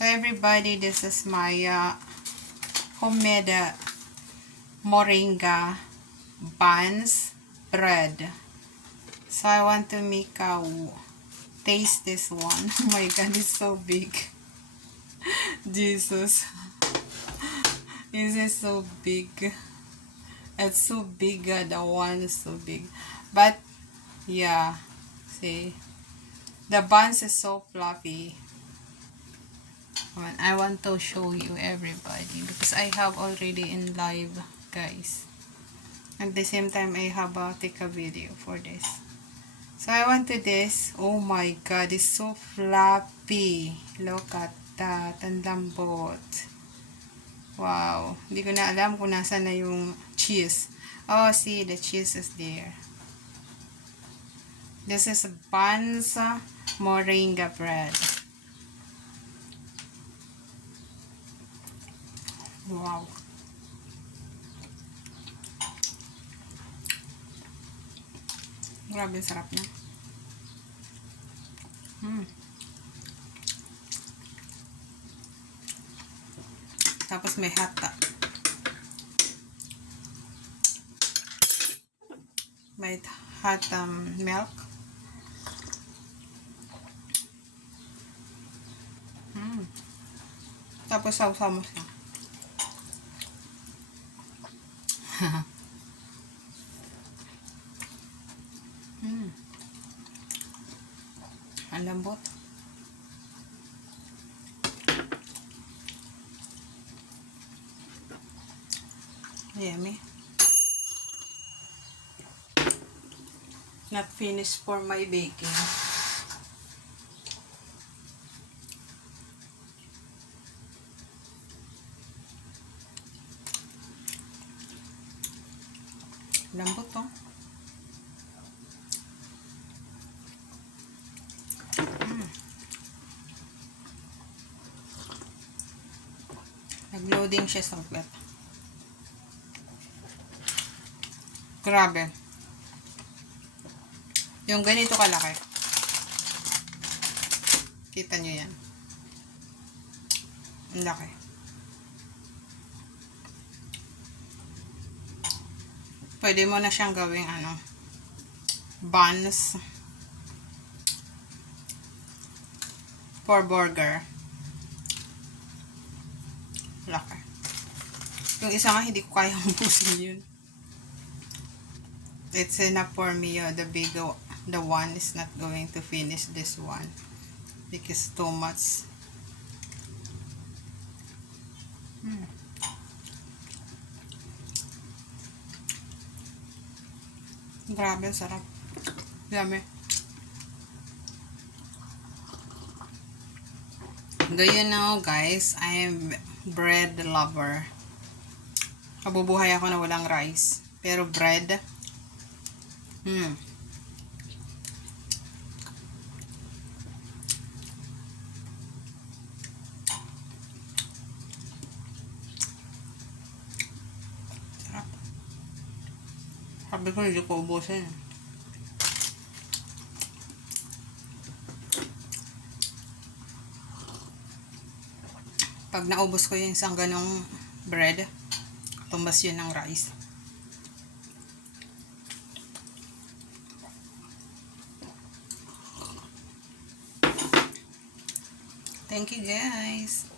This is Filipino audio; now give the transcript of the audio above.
So everybody, this is my homemade moringa buns bread. So I want to make taste this one. Oh my god, it's so big. Jesus. This is so big. It's so big. The one is so big. But yeah, see, the buns is so fluffy. I want to show you everybody because I have already in live, guys. At the same time, I have take a video for this. So I want to this. Oh my god, it's so fluffy. Look at that. Ang lambot. Wow. Hindi ko na alam kung nasa na yung cheese. Oh, see, the cheese is there. This is buns moringa bread. Wow. Grabe, sarap na. Tapos may hot milk. Tapos sausaw mo siya. Ang lambot. Yummy. Not finished for my baking. Lambot to. Nag-loading siya sa wet. Grabe. Yung ganito kalaki. Kita nyo yan. Ang laki. Pwede mo na siyang gawing buns for burger. Laki. Yung isa nga, hindi ko kaya ubusin yun. It's enough for me. The one is not going to finish this one because too much. Grabe, sarap. Yummy. Do you know, guys, I am bread lover. Kabubuhay ako na walang rice. Pero bread, sarap. Sabi ko, hindi ko ubusin. Pag naubos ko yung isang ganong bread, tumbas yun ng rice. Thank you, guys.